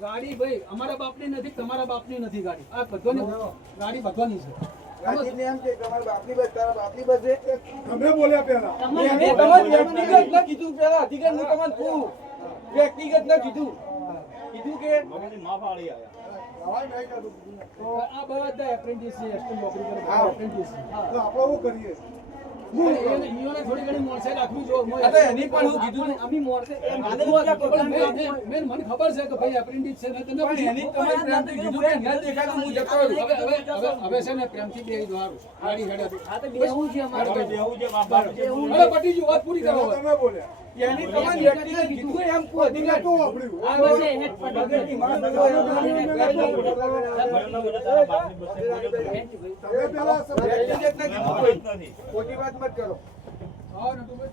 ગાડી ભાઈ અમારા બાપની નથી, તમારા બાપની નથી ગાડી. આ બધાની ગાડી બધાની છે. એમ કે તમારા બાપની બસ, તારા બાપની બસ છે. અમે બોલ્યા પેલા વ્યક્તિગત ના કીધું પેલા અધિકાર હું તમને કહું. વ્યક્તિગત ના કીધું કે આ બધા એપ્રેન્ટિસ છે, એસ્ટમ નોકરી કરે એપ્રેન્ટિસ. તો આપણે શું કરીએ? ઈયોને થોડી ઘણી મોરસે રાખવી જો. એની પણ હું કીધું અમે મોરસે મેન મને ખબર છે કે ભાઈ એપ્રેન્ટિસ છે ને તને પણ એની તમે પ્રેમથી કીધું કે ન દેખાતું હું જતો રહું. હવે છે ને પ્રેમથી બેહી દો હારું. ગાડી હેડે આ તો બેહવું છે અમારે. હવે પટી ગયું, વાત પૂરી કરો. તમે બોલ્યા એની તમે વ્યક્તિગત કીધું એમ કોઈ અધિકાર તો આપણું આ બસે હેડ પડી તમે પેલા વ્યક્તિગત ના કીધું કોઈ. ખોટી વાત મત કરો. આવો નટુભાઈ.